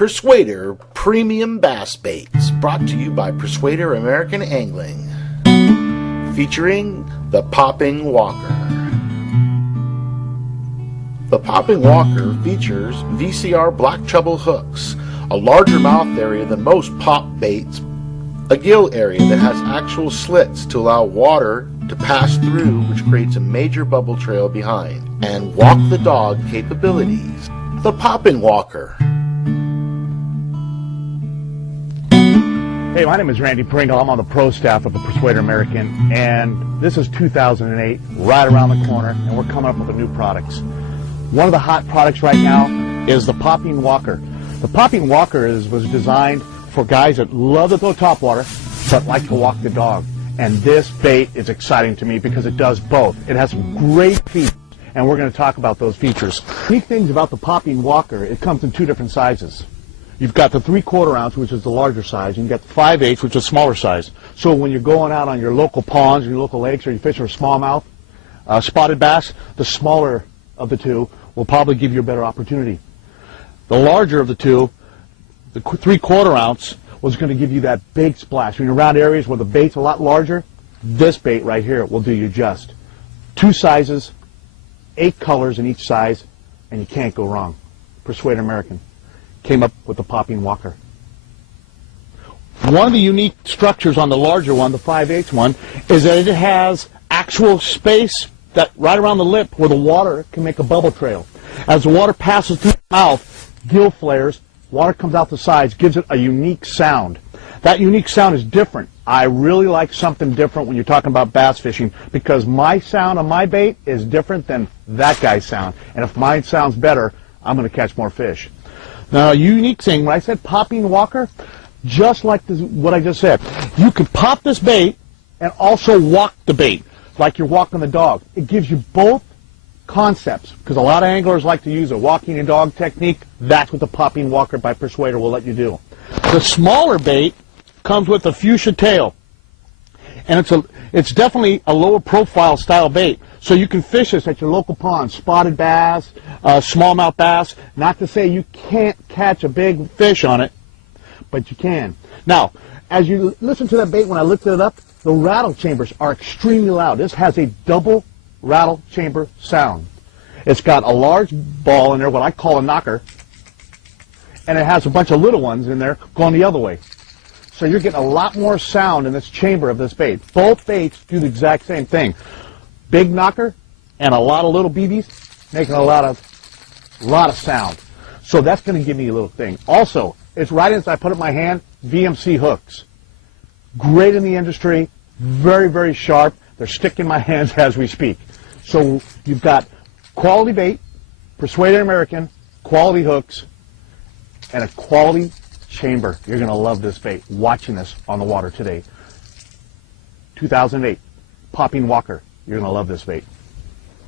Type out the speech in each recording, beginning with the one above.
Persuader Premium Bass Baits, brought to you by Persuader American Angling, featuring the Popping Walker. The Popping Walker features VCR black treble hooks, a larger mouth area than most pop baits, a gill area that has actual slits to allow water to pass through, which creates a major bubble trail behind, and walk the dog capabilities. The Popping Walker. Hey, my name is Randy Pringle. I'm on the pro staff of the Persuader American, and this is 2008, right around the corner, and we're coming up with a new products. One of the hot products right now is the Popping Walker. The Popping Walker was designed for guys that love to throw topwater, but like to walk the dog. And this bait is exciting to me because it does both. It has some great features, and we're going to talk about those features. Unique things about the Popping Walker, it comes in two different sizes. You've got the 3/4 ounce, which is the larger size, and you've got the 5/8, which is a smaller size. So when you're going out on your local ponds, or your local lakes, or you're fishing for smallmouth, spotted bass, the smaller of the two will probably give you a better opportunity. The larger of the two, the 3/4 ounce, was going to give you that big splash. When you're around areas where the bait's a lot larger, this bait right here will do you just. Two sizes, 8 colors in each size, and you can't go wrong. Persuader American came up with the Popping Walker. One of the unique structures on the larger one, the 5/8 one, is that it has actual space that right around the lip where the water can make a bubble trail. As the water passes through the mouth, gill flares, water comes out the sides, gives it a unique sound. That unique sound is different. I really like something different when you're talking about bass fishing, because my sound on my bait is different than that guy's sound. And if mine sounds better, I'm going to catch more fish. Now, a unique thing, when I said Popping Walker, just like what I just said, you can pop this bait and also walk the bait like you're walking the dog. It gives you both concepts, because a lot of anglers like to use a walking a dog technique. That's what the Popping Walker by Persuader will let you do. The smaller bait comes with a fuchsia tail, and it's definitely a lower profile style bait. So you can fish this at your local pond, spotted bass, smallmouth bass. Not to say you can't catch a big fish on it, but you can. Now, as you listen to that bait, when I lifted it up, the rattle chambers are extremely loud. This has a double rattle chamber sound. It's got a large ball in there, what I call a knocker, and it has a bunch of little ones in there going the other way. So you're getting a lot more sound in this chamber of this bait. Both baits do the exact same thing. Big knocker and a lot of little BBs making a lot of sound. So that's going to give me a little thing. Also, it's right as I put it in my hand, VMC hooks. Great in the industry, very, very sharp. They're sticking in my hands as we speak. So you've got quality bait, Persuader American, quality hooks, and a quality chamber. You're going to love this bait, watching this on the water today. 2008, Popping Walker. You're going to love this bait.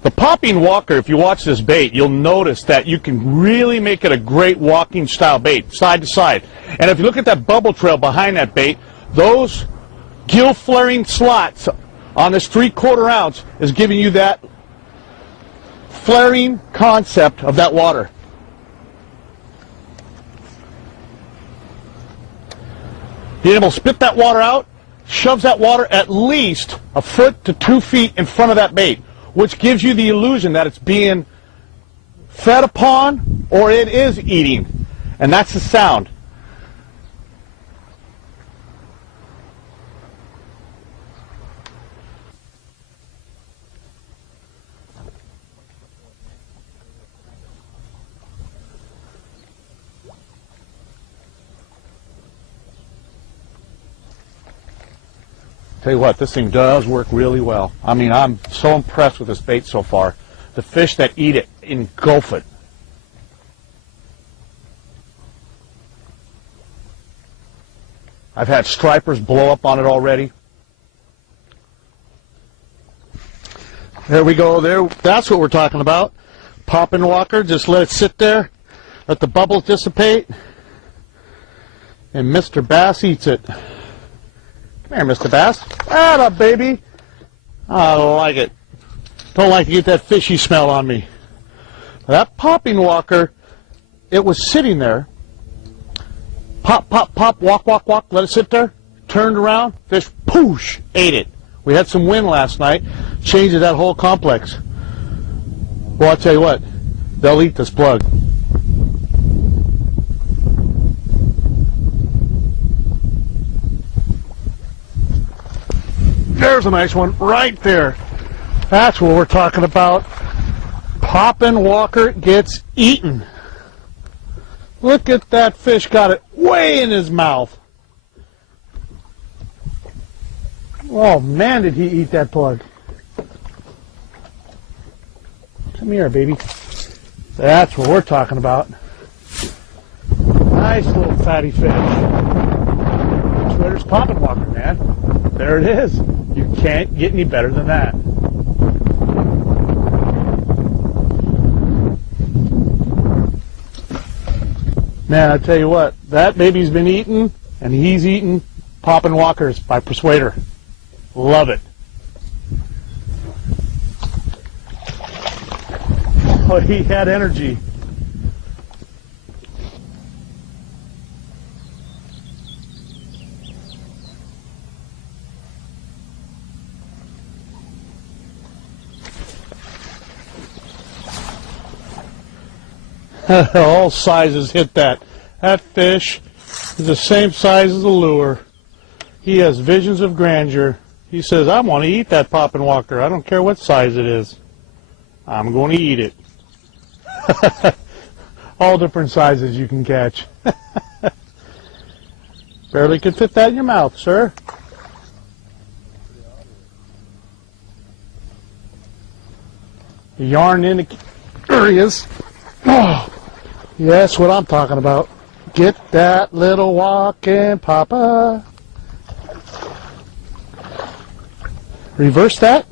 The Popping Walker, if you watch this bait, you'll notice that you can really make it a great walking style bait, side to side. And if you look at that bubble trail behind that bait, those gill flaring slots on this 3/4 ounce is giving you that flaring concept of that water. Being able to spit that water out shoves that water at least 1 foot to 2 feet in front of that bait, which gives you the illusion that it's being fed upon or it is eating. And that's the sound. Tell you what, this thing does work really well. I mean, I'm so impressed with this bait so far. The fish that eat it engulf it. I've had stripers blow up on it already. There we go. There, that's what we're talking about. Popping Walker, just let it sit there, let the bubbles dissipate, and Mr. Bass eats it. Come here, Mr. Bass. Atta, baby. I like it. Don't like to get that fishy smell on me. That Popping Walker, it was sitting there Pop, pop, pop, walk, walk, walk, let it sit there. Turned around, fish, poosh, ate it. We had some wind last night, changed that whole complex. Well, I'll tell you what, they'll eat this plug. There's a nice one right there. That's what we're talking about. Poppin' walker gets eaten. Look at that fish, got it way in his mouth. Oh man, did he eat that plug. Come here, baby. That's what we're talking about. Nice little fatty fish. Persuader's poppin' walker, man. There it is. You can't get any better than that. Man, I tell you what, that baby's been eaten, and he's eaten poppin' walkers by Persuader. Love it. Oh, he had energy. All sizes hit that. That fish is the same size as the lure. He has visions of grandeur. He says, I want to eat that poppin' walker. I don't care what size it is. I'm going to eat it. All different sizes you can catch. Barely could fit that in your mouth, sir. Yarn in the areas. Oh, yeah, that's what I'm talking about. Get that little walking papa. Reverse that.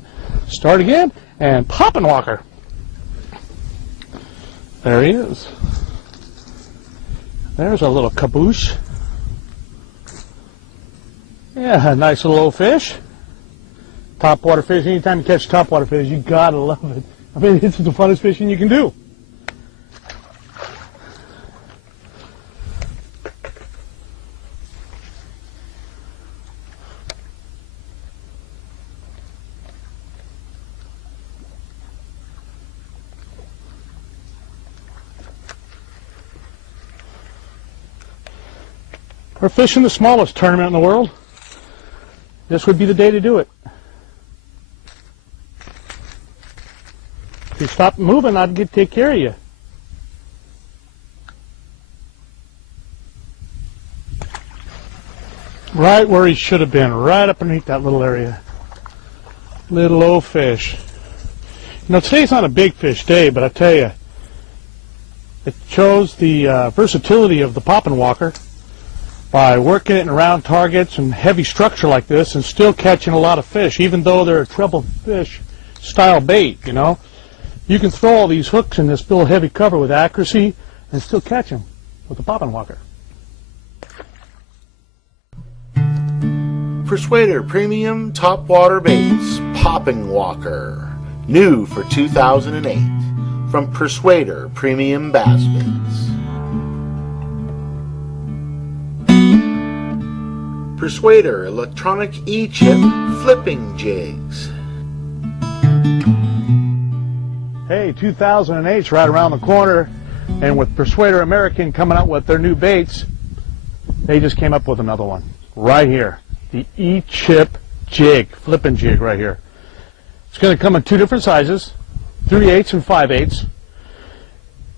Start again. And poppin' walker. There he is. There's a little caboose. Yeah, a nice little old fish. Topwater fish. Anytime you catch topwater fish, you gotta love it. I mean, it's the funnest fishing you can do. We're fishing the smallest tournament in the world. This would be the day to do it. If you stop moving, I'd take care of you. Right where he should have been, right up underneath that little area. Little old fish. You know, today's not a big fish day, but I tell you, it shows the versatility of the poppin' walker by working it in round targets and heavy structure like this and still catching a lot of fish, even though they're a treble fish style bait, you know. You can throw all these hooks in this little heavy cover with accuracy and still catch them with the poppin' walker. Persuader Premium Topwater Baits Popping Walker. New for 2008. From Persuader Premium Bass Baits. Persuader Electronic E-Chip Flipping Jigs. Hey, 2008's right around the corner, and with Persuader American coming out with their new baits, they just came up with another one right here. The E-Chip jig, flipping jig right here. It's going to come in two different sizes, 3/8 and 5/8,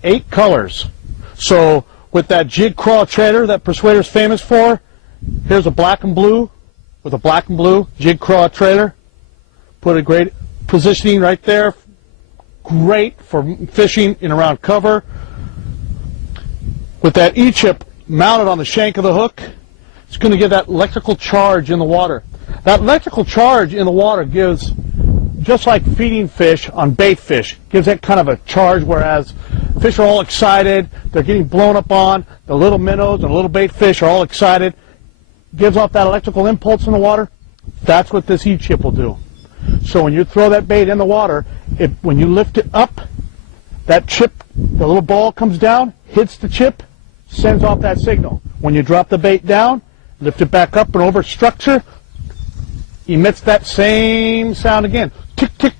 8 colors. So with that jig crawl trailer that Persuader's famous for, here's a black and blue with a black and blue jig crawl trailer. Put a great positioning right there. Great for fishing in around cover. With that E-chip mounted on the shank of the hook, it's going to give that electrical charge in the water. That electrical charge in the water gives, just like feeding fish on bait fish, gives that kind of a charge, whereas fish are all excited, they're getting blown up on, the little minnows and the little bait fish are all excited, gives off that electrical impulse in the water. That's what this E-chip will do. So when you throw that bait in the water, when you lift it up, that chip, the little ball comes down, hits the chip, sends off that signal. When you drop the bait down, lift it back up and over structure, emits that same sound again. Tick, tick,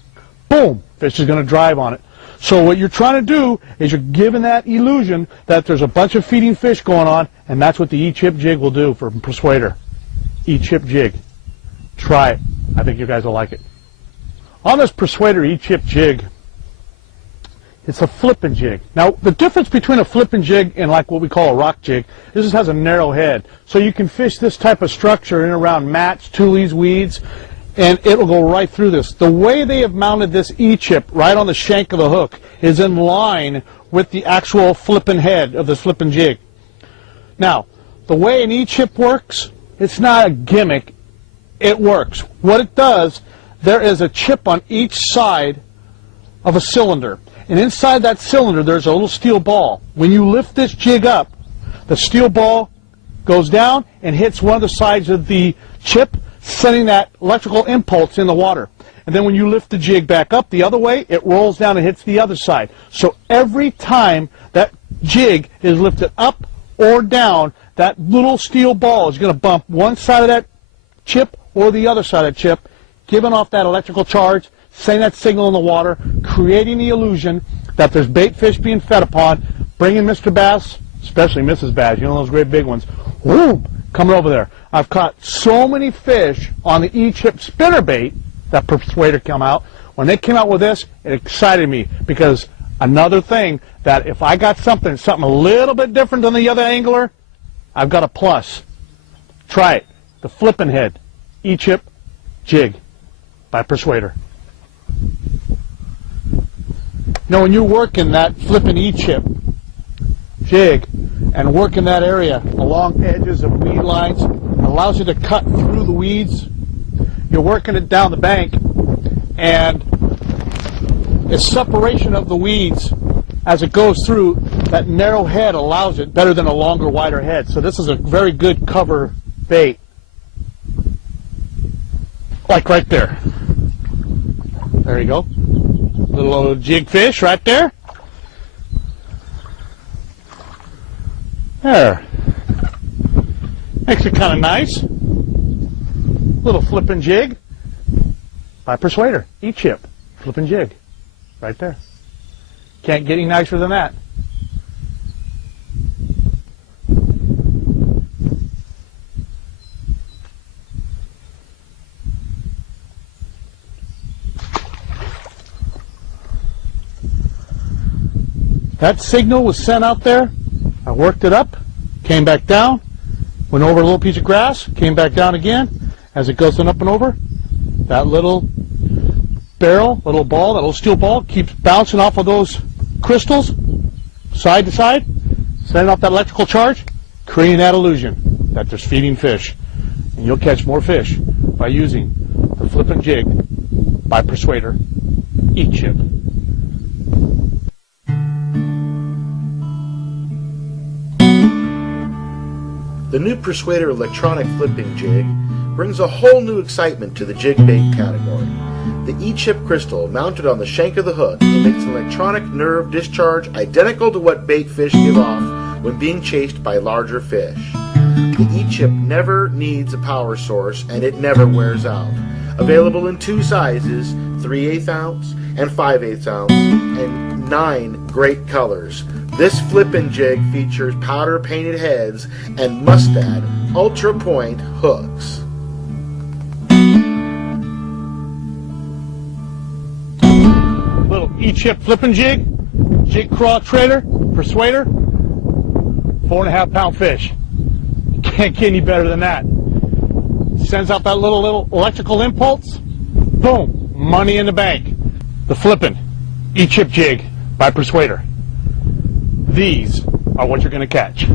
boom. Fish is going to drive on it. So what you're trying to do is you're giving that illusion that there's a bunch of feeding fish going on, and that's what the E-chip jig will do for Persuader. E-chip jig. Try it. I think you guys will like it. On this Persuader E-chip jig, it's a flipping jig. Now, the difference between a flipping jig and like what we call a rock jig, this has a narrow head. So you can fish this type of structure in and around mats, tules, weeds, and it will go right through this. The way they have mounted this E-chip right on the shank of the hook is in line with the actual flipping head of the flipping jig. Now, the way an E-chip works, it's not a gimmick. It works. What it does, there is a chip on each side of a cylinder. And inside that cylinder, there's a little steel ball. When you lift this jig up, the steel ball goes down and hits one of the sides of the chip, sending that electrical impulse in the water. And then when you lift the jig back up the other way, it rolls down and hits the other side. So every time that jig is lifted up or down, that little steel ball is going to bump one side of that chip or the other side of that chip, giving off that electrical charge, sending that signal in the water, creating the illusion that there's bait fish being fed upon, bringing Mr. Bass, especially Mrs. Bass, you know those great big ones, whoom, coming over there. I've caught so many fish on the E-chip spinner bait that Persuader come out. When they came out with this, it excited me because another thing that if I got something a little bit different than the other angler, I've got a plus. Try it. The flipping head E-chip jig by Persuader. Now, when you're working that flipping E-chip jig and working that area along edges of weed lines, it allows you to cut through the weeds. You're working it down the bank, and it's separation of the weeds as it goes through. That narrow head allows it better than a longer, wider head. So this is a very good cover bait. Like right there. There you go. Little jig fish right there. There. Makes it kind of nice. Little flipping jig by Persuader. E-chip. Flipping jig. Right there. Can't get any nicer than that. That signal was sent out there. I worked it up, came back down, went over a little piece of grass, came back down again. As it goes on up and over, that little barrel, little ball, that little steel ball keeps bouncing off of those crystals, side to side, sending off that electrical charge, creating that illusion that there's feeding fish. And you'll catch more fish by using the flipping jig by Persuader E-chip. The new Persuader electronic flipping jig brings a whole new excitement to the jig bait category. The E-chip crystal mounted on the shank of the hook emits an electronic nerve discharge identical to what bait fish give off when being chased by larger fish. The E-chip never needs a power source and it never wears out. Available in two sizes, 3/8 ounce and 5/8 ounce, and 9 great colors. This flippin' jig features powder painted heads and mustad ultra point hooks. Little E-chip flipping jig, jig craw trailer, Persuader, 4.5 pound fish. Can't get any better than that. Sends out that little electrical impulse, boom, money in the bank. The flippin' E-chip jig by Persuader. These are what you're going to catch.